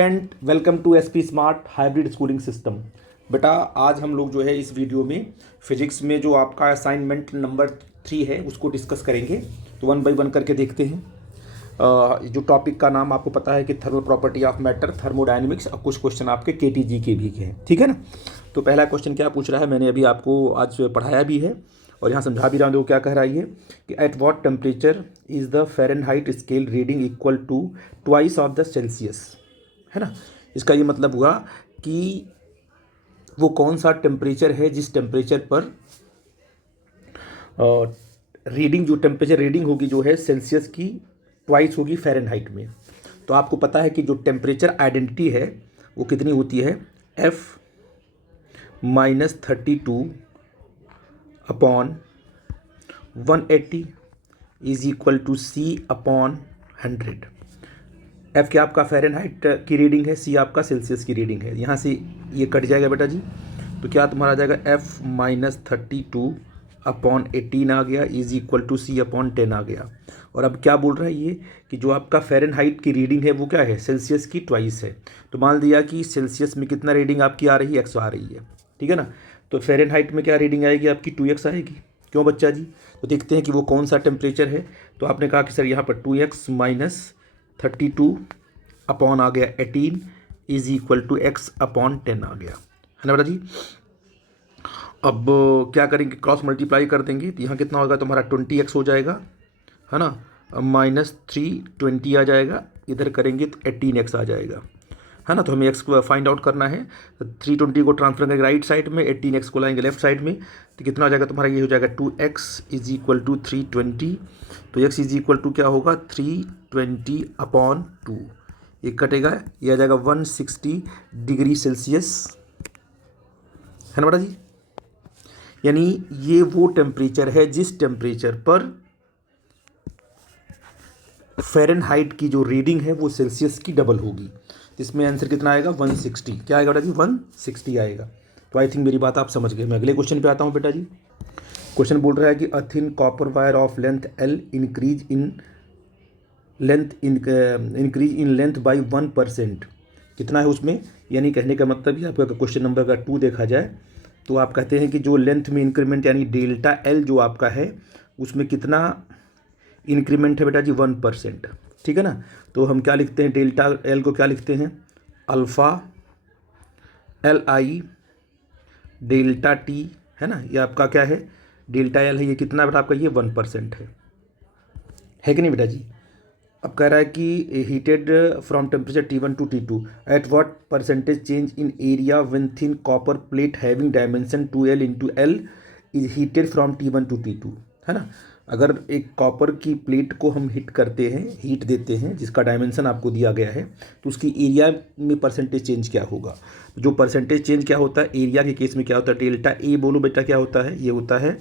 And welcome to SP smart hybrid schooling system. बेटा आज हम लोग जो है इस वीडियो में फिजिक्स में जो आपका असाइनमेंट नंबर 3 है उसको डिस्कस करेंगे। तो वन बाय वन करके देखते हैं। जो टॉपिक का नाम आपको पता है कि thermal property of matter, thermodynamics, और कुछ क्वेश्चन आपके केटीजी के भी हैं, ठीक है ना। तो पहला क्वेश्चन क्या पूछ रहा है, मैंने अभी आपको आज पढ़ाया भी है और यहाँ समझा भी रहा हूँ। देखो क्या कह रहा है ये कि at what temperature is the Fahrenheit scale reading equal to twice of the Celsius, है ना। इसका ये मतलब हुआ कि वो कौन सा टेम्परेचर है जिस टेम्परेचर पर रीडिंग, जो टेम्परेचर रीडिंग होगी जो है सेल्सियस की ट्वाइस होगी फ़ारेनहाइट में। तो आपको पता है कि जो टेम्परेचर आइडेंटिटी है वो कितनी होती है, F-32 upon 180 is equal to C upon 100। F क्या आपका फ़ारेनहाइट की रीडिंग है, सी आपका सेल्सियस की रीडिंग है। यहाँ से ये कट जाएगा बेटा जी, तो क्या तुम्हारा आ जाएगा F-32 अपॉन 18 आ गया is equal to C upon 10 आ गया। और अब क्या बोल रहा है ये कि जो आपका फ़ारेनहाइट की रीडिंग है वो क्या है, सेल्सियस की ट्वाइस है। तो मान लिया कि सेल्सियस में कितना रीडिंग आपकी आ रही है, एक्स आ रही है, ठीक है ना। तो फ़ारेनहाइट में क्या रीडिंग आएगी आपकी, 2x आएगी। क्यों बच्चा जी, तो देखते हैं कि वो कौन सा टेम्परेचर है। तो आपने कहा कि सर यहाँ पर 2x माइनस 32 अपॉन आ गया 18 is equal to x upon 10 आ गया, है ना बेटा जी। अब क्या करेंगे, क्रॉस मल्टीप्लाई कर देंगे तो यहाँ कितना होगा तुम्हारा 20x हो जाएगा, है ना। माइनस 320 आ जाएगा, इधर करेंगे तो 18x आ जाएगा, है ना। तो हमें x को फाइंड आउट करना है। 320 को ट्रांसफर करेंगे राइट साइड में, 18x को लाएंगे लेफ्ट साइड में, तो कितना आ जाएगा तुम्हारा, ये हो जाएगा 2x इज इक्वल टू 320। तो x इज इक्वल टू क्या होगा, 320 अपॉन 2, ये कटेगा, ये आ जाएगा 160 डिग्री सेल्सियस, है ना बेटा जी। यानी ये वो टेम्परेचर है जिस टेम्परेचर पर फ़ारेनहाइट की जो रीडिंग है वो सेल्सियस की डबल होगी। इसमें आंसर कितना आएगा, 160। क्या आएगा बेटा जी, 160 आएगा। तो आई थिंक मेरी बात आप समझ गए। मैं अगले क्वेश्चन पे आता हूँ बेटा जी। क्वेश्चन बोल रहा है कि a thin copper wire of length L increase in length by 1%। कितना है उसमें, यानी कहने का मतलब ही आपका क्वेश्चन नंबर अगर 2 देखा जाए तो आप कहते हैं कि जो लेंथ में इंक्रीमेंट यानी डेल्टा L जो आपका है उसमें कितना इंक्रीमेंट है बेटा जी, 1%, ठीक है ना। तो हम क्या लिखते हैं, डेल्टा L को क्या लिखते हैं, अल्फ़ा LI डेल्टा T, है ना। ये आपका क्या है, डेल्टा L है, ये कितना बेटा आपका, ये 1% है कि नहीं बेटा जी। अब कह रहा है कि heated from temperature T1 to T2 at what percentage change in area when thin copper plate having dimension 2L into L is heated from T1 to T2, है ना। अगर एक कॉपर की प्लेट को हम हीट करते हैं, हीट देते हैं, जिसका डायमेंशन आपको दिया गया है, तो उसकी एरिया में परसेंटेज चेंज क्या होगा। जो परसेंटेज चेंज क्या होता है एरिया के केस में, क्या होता है, डेल्टा ए बोलो बेटा, क्या होता है, ये होता है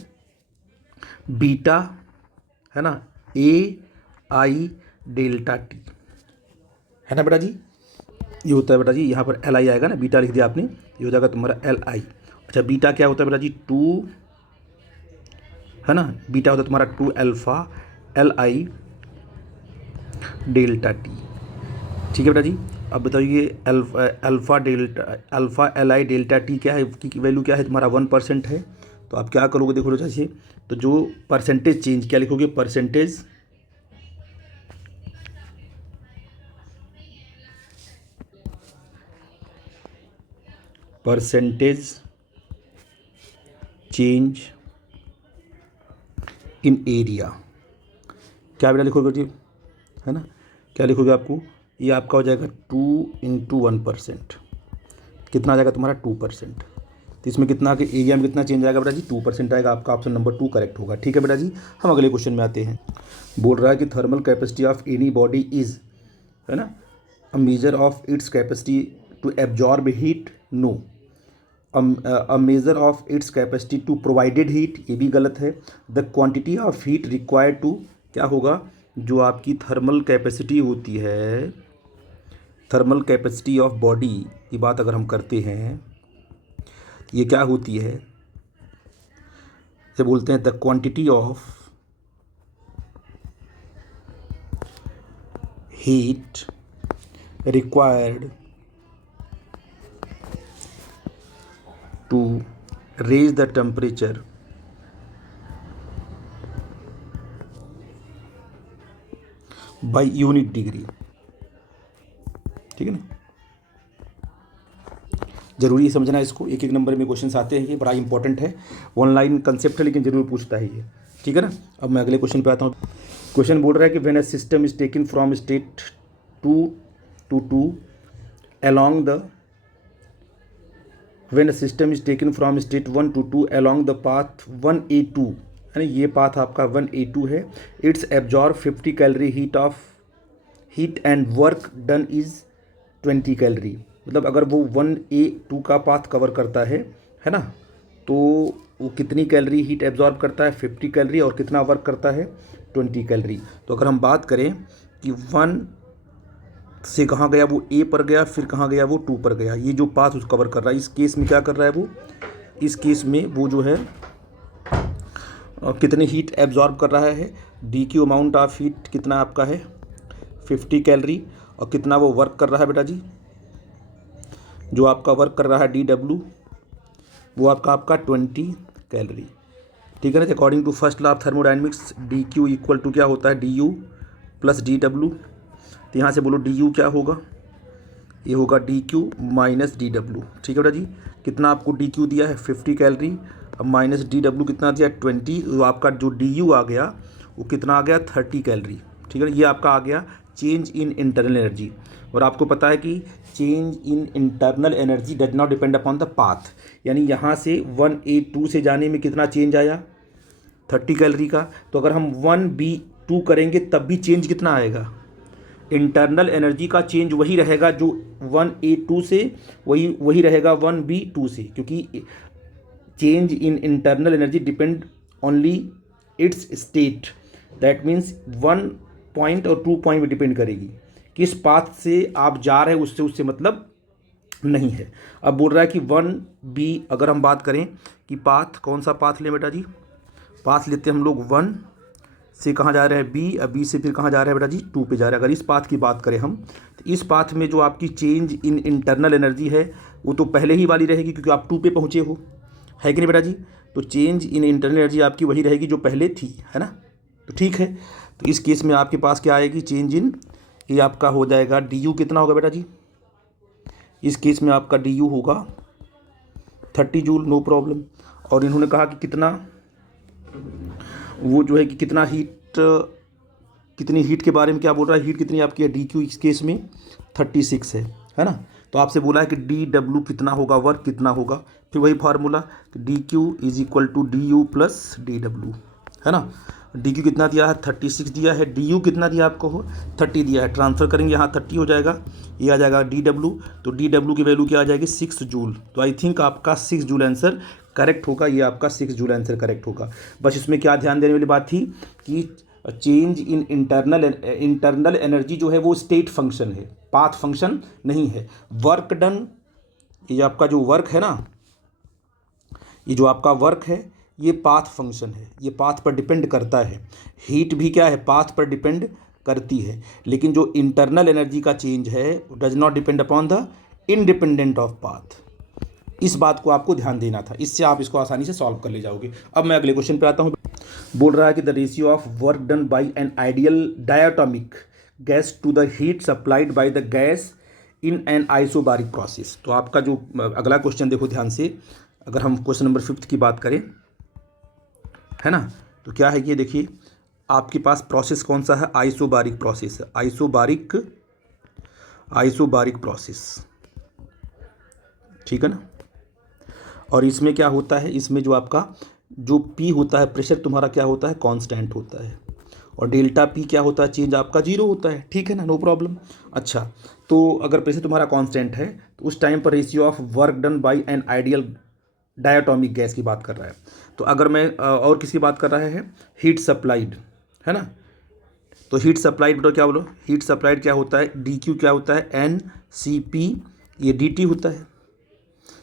बीटा, है ना, AI डेल्टा T, है ना बेटा जी। ये होता है बेटा जी, यहाँ पर LI आएगा ना, बीटा लिख दिया आपने, ये हो जाएगा तुम्हारा LI। अच्छा बीटा क्या होता है बेटा जी, 2, है ना, बीटा होता है तुम्हारा 2 अल्फ़ा LI डेल्टा T, ठीक है बेटा जी। अब बताइए अल्फ़ा LI डेल्टा T क्या है, की वैल्यू क्या है तुम्हारा, 1% है। तो आप क्या करोगे, देखो जैसे, तो जो परसेंटेज चेंज क्या लिखोगे, परसेंटेज चेंज इन एरिया, क्या बेटा लिखोगे जी, है ना, क्या लिखोगे आपको, ये आपका हो जाएगा 2 इंटू 1%, कितना आ जाएगा तुम्हारा 2%। तो इसमें कितना कि एरिया में कितना चेंज आएगा बेटा जी, 2% आएगा। आपका ऑप्शन नंबर 2 करेक्ट होगा, ठीक है बेटा जी। हम अगले क्वेश्चन में आते हैं। बोल रहा है कि thermal capacity of any body is, है ना, a measure of its capacity to absorb heat, no, a measure of its capacity to provided heat, ये भी गलत है। The quantity of heat required to, क्या होगा, जो आपकी थर्मल कैपेसिटी होती है, थर्मल कैपेसिटी ऑफ बॉडी की बात अगर हम करते हैं, ये क्या होती है, इसे बोलते हैं the quantity of heat required to raise the temperature by unit degree. ठीक है ना, जरूरी है समझना इसको, एक एक नंबर में क्वेश्चन आते हैं, ये बड़ा इंपॉर्टेंट है, ऑनलाइन कंसेप्ट है लेकिन जरूर पूछता है ये। ठीक है ना, अब मैं अगले क्वेश्चन पे आता हूँ। क्वेश्चन बोल रहा है कि when a system is taken from state to two to along the when a system is taken from state 1 to 2 along the path 1A2, यानी ये पाथ आपका 1A2 है, it's absorb 50 calorie heat and work done is 20 calorie. मतलब अगर वो 1A2 का path cover करता है ना, तो वो कितनी कैलोरी हीट एब्जॉर्ब करता है, 50 कैलोरी, और कितना वर्क करता है, 20 कैलोरी। तो अगर हम बात करें कि 1 से कहाँ गया, वो ए पर गया, फिर कहाँ गया, वो 2 पर गया, ये जो पाथ उसको कवर कर रहा है, इस केस में क्या कर रहा है वो, इस केस में वो जो है कितनी हीट एब्जॉर्ब कर रहा है, D Q amount of heat कितना आपका है 50 कैलोरी, और कितना वो वर्क कर रहा है बेटा जी, जो आपका वर्क कर रहा है डी डब्ल्यू, वो आपका 20 कैलोरी। ठीक है ना, according to first law of thermodynamics D Q equal to क्या होता है, D U plus D W. तो यहाँ से बोलो डी यू क्या होगा, ये होगा D Q minus D W. ठीक है बेटा जी, कितना आपको डी क्यू दिया है 50 कैलोरी, अब माइनस डी डब्ल्यू कितना दिया 20, तो आपका जो डी यू आ गया वो कितना आ गया 30 कैलोरी। ठीक है ना, ये आपका आ गया चेंज इन इंटरनल एनर्जी। और आपको पता है कि change in internal energy does not depend upon the path, यानी यहाँ से 1A2 से जाने में कितना चेंज आया 30 कैलोरी का, तो अगर हम 1B2 करेंगे तब भी चेंज कितना आएगा, इंटरनल एनर्जी का चेंज वही रहेगा जो 1A2 से, वही रहेगा 1B2 से, क्योंकि change in internal energy depend only it's state, that means 1 point और 2 पॉइंट में डिपेंड करेगी, किस पाथ से आप जा रहे हैं उससे मतलब नहीं है। अब बोल रहा है कि 1B, अगर हम बात करें कि पाथ कौन सा पाथ लें बेटा जी, पाथ लेते हैं हम लोग 1 से कहाँ जा रहे हैं बी, अब बी से फिर कहाँ जा रहे हैं बेटा जी 2 पे जा रहे हैं। अगर इस पाथ की बात करें हम, तो इस पाथ में जो आपकी चेंज इन इंटरनल एनर्जी है वो तो पहले ही वाली रहेगी क्योंकि आप 2 पे पहुँचे हो, है कि नहीं बेटा जी, तो चेंज इन इंटरनल एनर्जी आपकी वही रहेगी जो पहले थी, है ना। तो ठीक है, तो इस केस में आपके पास क्या आएगी, चेंज इन, ये आपका हो जाएगा डी यू कितना होगा बेटा जी, इस केस में आपका डी यू होगा 30 जूल, नो प्रॉब्लम। और इन्होंने कहा कि कितना, वो जो है कि कितना हीट, कितनी हीट के बारे में क्या बोल रहा है, हीट कितनी आपकी है डी क्यू, इस केस में 36 है ना। तो आपसे बोला है कि डी डब्ल्यू कितना होगा, वर्क कितना होगा, फिर वही formula D Q is equal to D U plus D W, है ना। डी क्यू कितना दिया है 36 दिया है, डी यू कितना दिया आपको हो 30 दिया है, ट्रांसफ़र करेंगे यहाँ 30 हो जाएगा, ये आ जाएगा डी डब्ल्यू, तो डी डब्ल्यू की वैल्यू क्या आ जाएगी 6 जूल। तो आई थिंक आपका 6 जूल आंसर करेक्ट होगा, ये आपका 6 जूल आंसर करेक्ट होगा। बस इसमें क्या ध्यान देने वाली बात थी कि चेंज इन इंटरनल एनर्जी जो है वो स्टेट फंक्शन है, पाथ फंक्शन नहीं है। वर्क डन, ये आपका जो वर्क है ना, ये जो आपका वर्क है ये पाथ फंक्शन है, ये पाथ पर डिपेंड करता है। हीट भी क्या है, पाथ पर डिपेंड करती है, लेकिन जो इंटरनल एनर्जी का चेंज है does not depend upon the independent of path. इस बात को आपको ध्यान देना था, इससे आप इसको आसानी से सॉल्व कर ले जाओगे। अब मैं अगले क्वेश्चन पे आता हूँ। बोल रहा है कि the ratio of work done by an ideal diatomic gas to the heat supplied by the gas in an isobaric process. तो आपका जो अगला क्वेश्चन देखो ध्यान से, अगर हम क्वेश्चन नंबर 5 की बात करें, है ना, तो क्या है ये देखिए, आपके पास प्रोसेस कौन सा है, आइसोबारिक प्रोसेस है, आइसोबारिक प्रोसेस, ठीक है ना। और इसमें क्या होता है, इसमें जो आपका जो P होता है प्रेशर तुम्हारा क्या होता है, कांस्टेंट होता है, और डेल्टा P क्या होता है, चेंज आपका 0 होता है, ठीक है ना, नो प्रॉब्लम। अच्छा, तो अगर प्रेशर तुम्हारा कांस्टेंट है तो उस टाइम पर ratio of work done by an ideal diatomic gas की बात कर रहा है। तो अगर मैं और किसकी बात कर रहा है, हीट सप्लाइड, है ना, तो हीट सप्लाइड बेटा क्या बोलो, हीट सप्लाइड क्या होता है, डी क्यू क्या होता है, एन सी पी, ये डी टी होता है।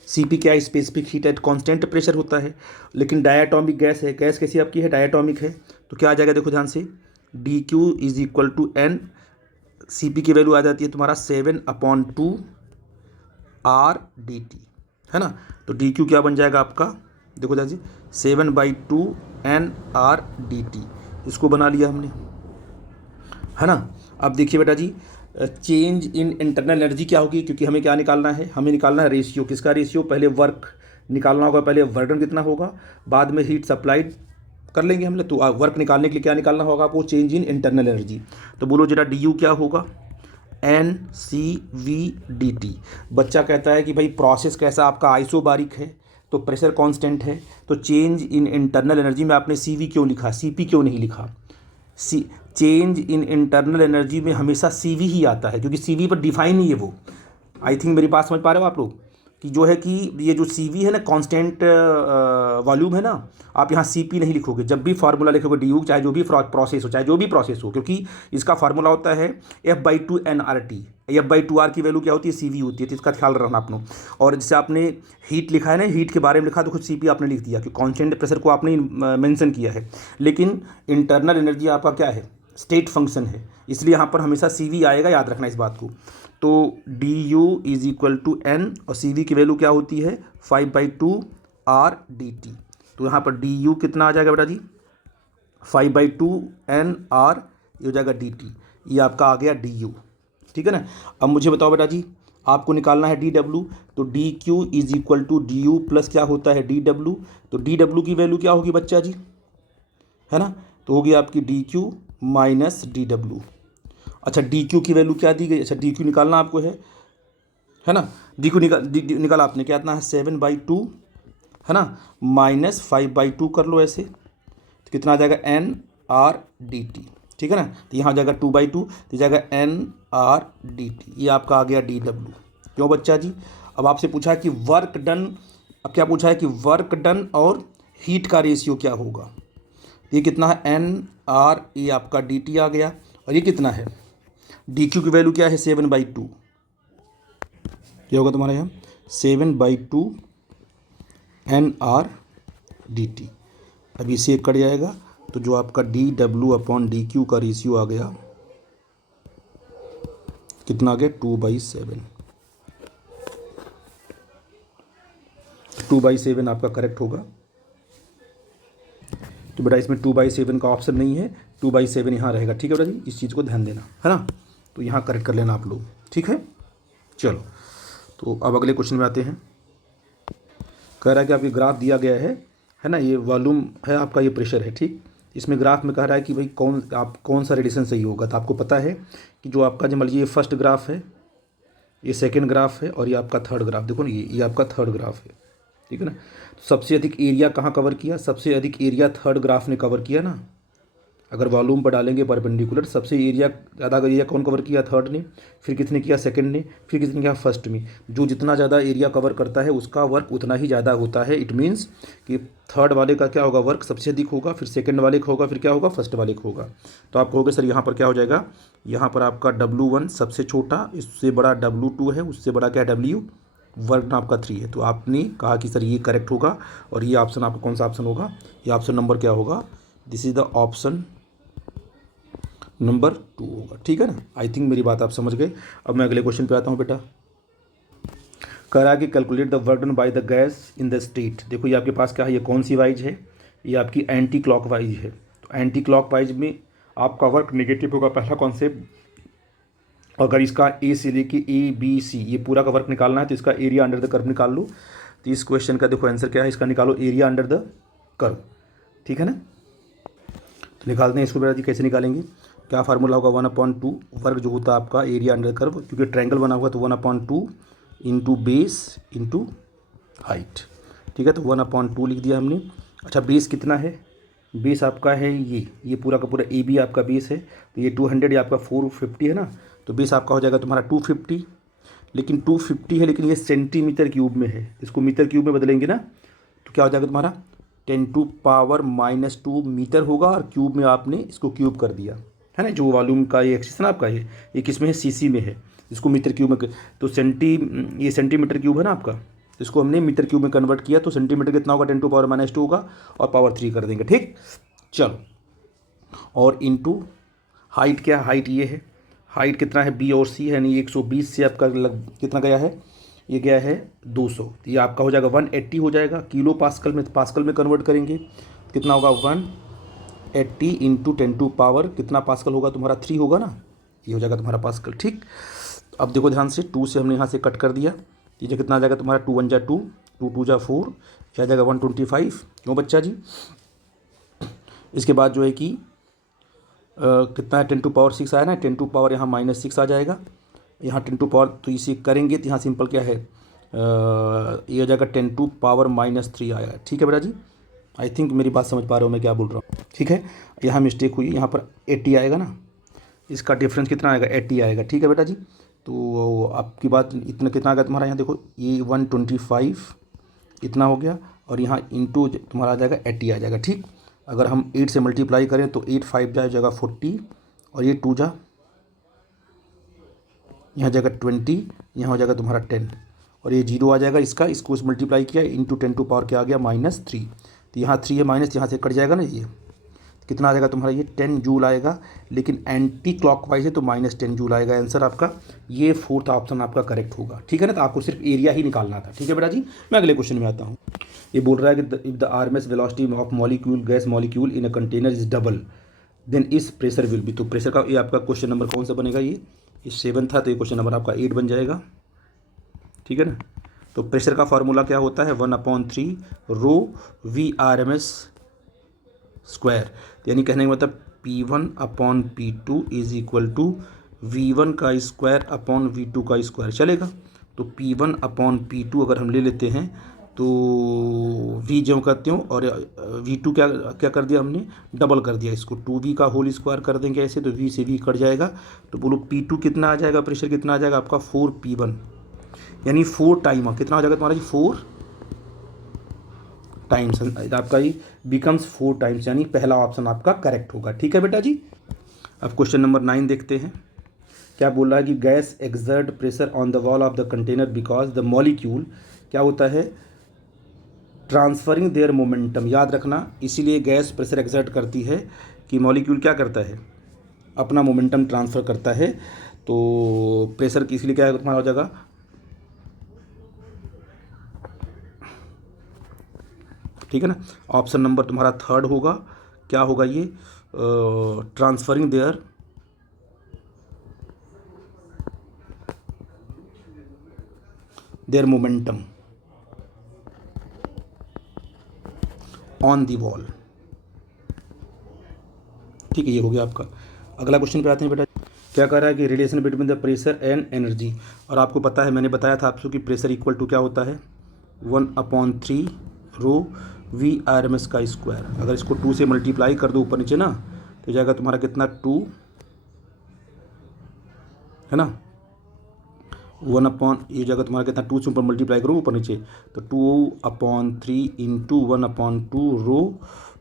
सी पी क्या है, specific heat at constant pressure होता है, लेकिन डायटोमिक गैस है, गैस कैसी आपकी है, डायटोमिक है, तो क्या आ जाएगा देखो ध्यान से, D Q is equal to N, C P की वैल्यू आ जाती है तुम्हारा 7/2 आर डी टी, है ना। तो डी क्यू क्या बन जाएगा आपका, देखो दादाजी 7/2 NR/dt, इसको बना लिया हमने, है ना। अब देखिए बेटा जी, चेंज इन इंटरनल एनर्जी क्या होगी, क्योंकि हमें क्या निकालना है, हमें निकालना है रेशियो, किसका रेशियो, पहले वर्क निकालना होगा, पहले वर्क कितना होगा, बाद में हीट सप्लाइड कर लेंगे हम लोग। तो वर्क निकालने के लिए क्या निकालना होगा आपको, चेंज इन इंटरनल एनर्जी। तो बोलो जरा डी यू क्या होगा, NCV/dt। बच्चा कहता है कि भाई प्रोसेस कैसा आपका आइसोबारिक है, तो प्रेशर कांस्टेंट है, तो चेंज इन इंटरनल एनर्जी में आपने CV क्यों लिखा, CP क्यों नहीं लिखा। सी चेंज इन इंटरनल एनर्जी में हमेशा CV ही आता है, क्योंकि CV पर डिफाइन ही है वो। आई थिंक मेरी बात समझ पा रहे हो आप लोग, कि जो है कि ये जो CV है ना, कांस्टेंट वॉल्यूम है ना, आप यहाँ CP नहीं लिखोगे जब भी फार्मूला लिखोगे डी यू, चाहे जो भी प्रोसेस हो, चाहे जो भी प्रोसेस हो, क्योंकि इसका फार्मूला होता है F/2 NRT। F/2R की वैल्यू क्या होती है, CV होती है, तो इसका ख्याल रखना आपने। और जैसे आपने हीट लिखा है ना, हीट के बारे में लिखा तो खुद CP आपने लिख दिया, कि कांस्टेंट प्रेशर को आपने मेंशन किया है, लेकिन इंटरनल एनर्जी आपका क्या है, स्टेट फंक्शन है, इसलिए यहाँ पर हमेशा CV आएगा, याद रखना इस बात को। तो DU=N और CV की वैल्यू क्या होती है, 5/2 RDT। तो यहाँ पर DU कितना आ जाएगा बेटा जी, 5/2 NR, ये हो जाएगा DT, ये आपका आ गया DU, ठीक है ना। अब मुझे बताओ बेटा जी, आपको निकालना है DW, तो DQ=DU प्लस क्या होता है DW। तो DW की वैल्यू क्या होगी बच्चा जी, है ना, तो होगी आपकी DQ माइनस DW। अच्छा DQ की वैल्यू क्या दी गई, अच्छा DQ निकालना आपको है ना। DQ निकाला आपने, क्या इतना है 7/2, है ना, -5/2 कर लो ऐसे, तो कितना आ जाएगा NR/dt, ठीक है ना। तो यहाँ आ जाएगा 2/2, तो जाएगा NR/dt, ये आपका आ गया DW। क्यों बच्चा जी, अब आपसे पूछा है कि वर्क डन, अब क्या पूछा है कि वर्क डन और हीट का रेशियो क्या होगा। ये कितना है NR, ये आपका DT आ गया, और ये कितना है DQ की वैल्यू क्या है 7/2, क्या होगा तुम्हारे यहाँ 7/2 NR/dt। अब इसे कट जाएगा, तो जो आपका DW/DQ का रेशियो आ गया, कितना आ गया 2/7। 2/7 आपका करेक्ट होगा। तो बेटा इसमें 2/7 का ऑप्शन नहीं है, 2/7 यहाँ रहेगा, ठीक है बेटा जी, इस चीज़ को ध्यान देना, है ना। तो यहाँ करेक्ट कर लेना आप लोग, ठीक है। चलो, तो अब अगले क्वेश्चन में आते हैं। कह रहा है कि आपके ग्राफ दिया गया है ना, ये वॉल्यूम है आपका, ये प्रेशर है, ठीक। इसमें ग्राफ में कह रहा है कि भाई कौन सा रिलेशन सही होगा। तो आपको पता है कि जो आपका, जो मान लीजिए ये फर्स्ट ग्राफ है, ये सेकंड ग्राफ है, और ये आपका थर्ड ग्राफ, देखो ना ये आपका थर्ड ग्राफ है, ठीक है ना। तो सबसे अधिक एरिया कहाँ कवर किया, सबसे अधिक एरिया थर्ड ग्राफ ने कवर किया ना। अगर वॉल्यूम पर डालेंगे परपेंडिकुलर, सबसे एरिया ज़्यादा एरिया कौन कवर किया, थर्ड ने, फिर किसने किया सेकंड ने, फिर किसने किया फर्स्ट में। जो जितना ज़्यादा एरिया कवर करता है उसका वर्क उतना ही ज़्यादा होता है। इट मीन्स कि थर्ड वाले का क्या होगा, वर्क सबसे अधिक होगा, फिर सेकंड वाले का होगा, फिर क्या होगा, फर्स्ट वाले का होगा। तो आप कहोगे सर यहाँ पर क्या हो जाएगा, यहाँ पर आपका W1 सबसे छोटा, इससे बड़ा W2 है, उससे बड़ा क्या W, वर्क आपका 3 है। तो आपने कहा कि सर ये करेक्ट होगा, और ये ऑप्शन आपका कौन सा ऑप्शन होगा, ये ऑप्शन नंबर क्या होगा, this is the option number 2 होगा, ठीक है ना। आई थिंक मेरी बात आप समझ गए। अब मैं अगले क्वेश्चन पे आता हूँ बेटा। कह रहा है कि calculate the work done bye the gas in the state. देखो ये आपके पास क्या है, ये कौन सी वाइज है, ये आपकी एंटी क्लॉक वाइज है। तो एंटी क्लॉक वाइज में आपका वर्क नेगेटिव होगा, पहला कॉन्सेप्ट। अगर इसका ए से लेके ABC ये पूरा का वर्क निकालना है, तो इसका एरिया अंडर द कर्व निकाल लो। तो इस क्वेश्चन का देखो आंसर क्या है, इसका निकालो एरिया अंडर द कर्व, ठीक है ना। तो निकालते हैं इसको बेटा जी, कैसे निकालेंगे, क्या फार्मूला होगा 1/2 वर्क जो होता है आपका एरिया अंडर कर्व, क्योंकि ट्रायंगल बना हुआ तो 1/2 इंटू बेस इंटू हाइट, ठीक है। तो 1/2 लिख दिया हमने। अच्छा बेस कितना है, बेस आपका है ये पूरा का पूरा AB आपका बेस है, तो ये 200, ये आपका 450 है ना। तो बेस आपका हो जाएगा तुम्हारा 250, लेकिन 250 है, लेकिन ये सेंटीमीटर क्यूब में है, इसको मीटर क्यूब में बदलेंगे ना, तो क्या हो जाएगा तुम्हारा 10⁻⁻2 मीटर होगा, और क्यूब में आपने इसको क्यूब कर दिया, है ना। जो वॉल्यूम का ये एक्सिस ना आपका, ये किस में है, CC में है, इसको मीटर क्यूब में तो ये सेंटीमीटर क्यूब है ना आपका, तो इसको हमने मीटर क्यूब में कन्वर्ट किया, तो सेंटीमीटर कितना होगा 10⁻⁻2 होगा, और पावर 3 कर देंगे, ठीक। चलो, और इंटू हाइट, क्या हाइट ये है, हाइट कितना है B और C है, यानी 120 से आपका कितना गया है ये गया है 200, तो ये आपका हो जाएगा 180 हो जाएगा। किलो पास्कल में कन्वर्ट करेंगे कितना होगा, 180 इंटू 10⁻, कितना पास्कल होगा तुम्हारा, 3 होगा ना, ये हो जाएगा तुम्हारा पास्कल। ठीक, अब देखो ध्यान से, 2 से हमने यहाँ से कट कर दिया, ये जो कितना आ जाएगा तुम्हारा, 2 1 जा 2, 2 2 जा 4, ये आ जाएगा 125। क्यों बच्चा जी। इसके बाद जो है कि कितना है, 10⁻6 आया ना, 10⁻, यहाँ -6 आ जाएगा, यहाँ 10⁻, तो इसे करेंगे तो यहाँ सिंपल क्या है, ये हो जाएगा 10⁻−3 आया। ठीक है बेटा जी, आई थिंक मेरी बात समझ पा रहे हो मैं क्या बोल रहा हूँ। ठीक है, यहाँ मिस्टेक हुई, यहाँ पर 80 आएगा ना, इसका डिफरेंस कितना आएगा, 80 आएगा। ठीक है बेटा जी, तो आपकी बात इतना कितना आ गया तुम्हारा, यहाँ देखो ये 125 इतना हो गया, और यहाँ इंटू तुम्हारा आ जाएगा 80 आ जाएगा। ठीक, अगर हम 8 से मल्टीप्लाई करें तो 8 5 जाएगा 40, और ये 2 जा, यहाँ जाएगा 20, यहाँ हो जाएगा तुम्हारा 10, और ये 0 आ जाएगा इसका, इसको मल्टीप्लाई किया इंटू 10⁻, क्या आ गया, -3, तो यहाँ 3 है माइनस, यहाँ से कट जाएगा ना, ये कितना आ जाएगा तुम्हारा, ये 10 जूल आएगा, लेकिन एंटी क्लॉकवाइज है तो -10 जूल आएगा। आंसर आपका ये 4th ऑप्शन आपका करेक्ट होगा। ठीक है ना, तो आपको सिर्फ एरिया ही निकालना था। ठीक है बेटा जी, मैं अगले क्वेश्चन में आता हूँ। ये बोल रहा है कि if the RMS velocity of molecule, gas molecule in a container is double, then इस प्रेशर विल बी, तो प्रेशर का ये आपका क्वेश्चन नंबर कौन सा बनेगा, ये 7 था, तो ये क्वेश्चन नंबर आपका 8 बन जाएगा। ठीक है ना, तो प्रेशर का फार्मूला क्या होता है, 1/3 rho V R M S square, यानी कहने का मतलब P1/P2 is equal to V1 का स्क्वायर अपॉन V2 का स्क्वायर, चलेगा। तो P1/P2 अगर हम ले लेते हैं तो V जो करते हो, और V2 क्या क्या कर दिया हमने, डबल कर दिया इसको, 2V का होल स्क्वायर कर देंगे ऐसे, तो V से V कट जाएगा, तो बोलो P2 कितना आ जाएगा, प्रेशर कितना आ जाएगा आपका 4P1, यानी 4 टाइम कितना हो जाएगा तुम्हारा जी, 4 टाइम्स, आपका ये बिकम्स 4 टाइम्स, यानी पहला ऑप्शन आपका करेक्ट होगा। ठीक है बेटा जी, अब क्वेश्चन नंबर 9 देखते हैं। क्या बोल रहा है कि gas exert pressure on the wall of the container because the molecule, क्या होता है, ट्रांसफरिंग देयर मोमेंटम, याद रखना, इसीलिए गैस प्रेशर एक्सर्ट करती है कि मॉलिक्यूल क्या करता है, अपना मोमेंटम ट्रांसफ़र करता है, तो प्रेशर की इसलिए क्या तुम्हारा हो जाएगा, ठीक है ना, ऑप्शन नंबर तुम्हारा 3rd होगा, क्या होगा ये, transferring their momentum on the wall. ठीक है, ये हो गया आपका। अगला क्वेश्चन पे आते हैं बेटा, क्या कह रहा है कि relation between the pressure and energy, और आपको पता है मैंने बताया था आपको कि प्रेशर इक्वल टू क्या होता है, 1/3 rho V R M S का स्क्वायर। अगर इसको 2 से मल्टीप्लाई कर दो ऊपर नीचे ना, तो जाएगा तुम्हारा कितना, 2 है ना, 1 ये जाएगा तुम्हारा कितना, 2 से ऊपर मल्टीप्लाई करो ऊपर नीचे, तो 2/3 into 1/2 rho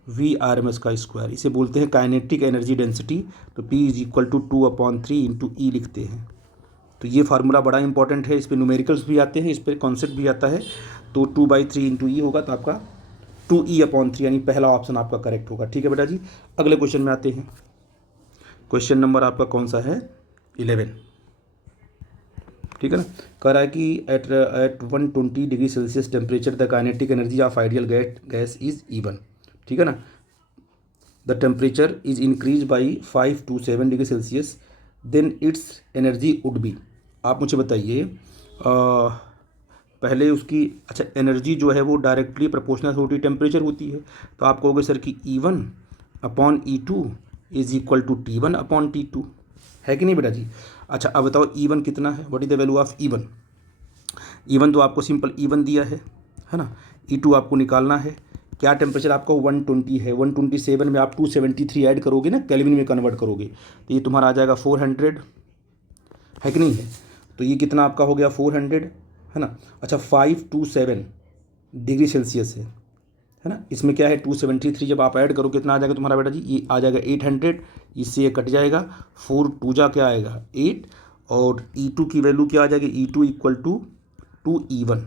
V R M S का स्क्वायर, इसे बोलते हैं काइनेटिक एनर्जी डेंसिटी। तो P is equal to 2/3 into E लिखते हैं। तो ये फार्मूला बड़ा इंपॉर्टेंट है, इस पर न्यूमेरिकल्स भी आते हैं, इस पर कॉन्सेप्ट भी आता है। तो 2/3 इंटू ई होगा, तो आपका 2E/3, यानी पहला ऑप्शन आपका करेक्ट होगा। ठीक है बेटा जी, अगले क्वेश्चन में आते हैं। क्वेश्चन नंबर आपका कौन सा है, 11। ठीक है ना, कह रहा है कि at 120 degree Celsius temperature the kinetic energy of ideal gas is even. ठीक है ना, the temperature is increase by 5 to 7 degree Celsius, then its energy would be. आप मुझे बताइए, पहले उसकी, अच्छा, एनर्जी जो है वो डायरेक्टली प्रोपोर्शनल होती टेम्परेचर होती है, तो आप कहोगे सर कि E1/E2 is equal to T1/T2, है कि नहीं बेटा जी। अच्छा, अब बताओ E1 कितना है, what is the value of E1। E1 तो आपको सिंपल E1 दिया है ना। E2 आपको निकालना है, क्या टेम्परेचर आपका 120 है, 127 में आप 273 ऐड करोगे ना, केल्विन में कन्वर्ट करोगे, तो ये तुम्हारा आ जाएगा 400, है कि नहीं है। तो ये कितना आपका हो गया 400, है ना। अच्छा, 5 to 7 डिग्री सेल्सियस है ना, इसमें क्या है 273, जब आप ऐड करो कितना आ जाएगा तुम्हारा बेटा जी, ये आ जाएगा 800, इससे ये कट जाएगा, 4 2 जा क्या आएगा 8, और E2 की वैल्यू क्या आ जाएगी, E2 equal to 2E1,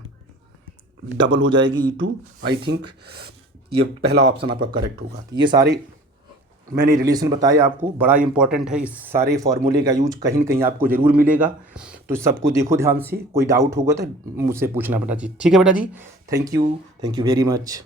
double हो जाएगी E2। आई थिंक ये पहला ऑप्शन आपका करेक्ट होगा। तो ये सारे मैंने रिलेशन बताया आपको, बड़ा इंपॉर्टेंट है। इस सारे फार्मूले का यूज कहीं न कहीं आपको ज़रूर मिलेगा। तो सबको देखो ध्यान से, कोई डाउट होगा तो मुझसे पूछना बेटा जी। ठीक है बेटा जी, थैंक यू वेरी मच।